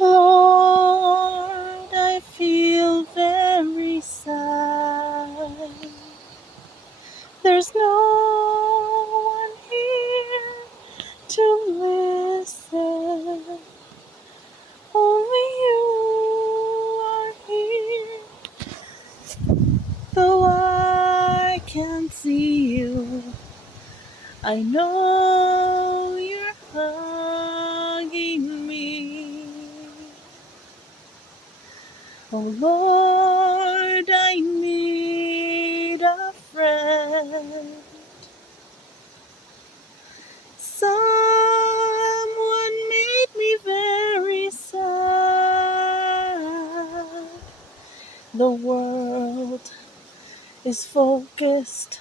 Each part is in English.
Lord, I feel very sad. There's no one here to listen. Only you are here. Though I can't see you, I know you're hugging me. Oh Lord, I need a friend. Someone made me very sad. The world is focused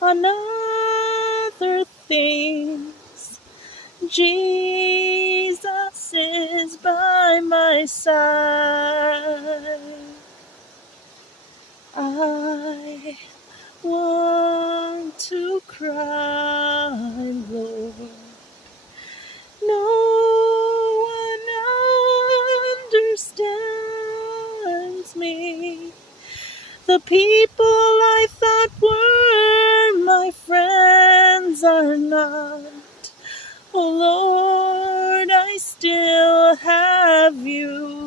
on other things. Jesus is by my side. I want to cry, Lord. No one understands me. The people I thought were my friends are not. Oh Lord, I still have you.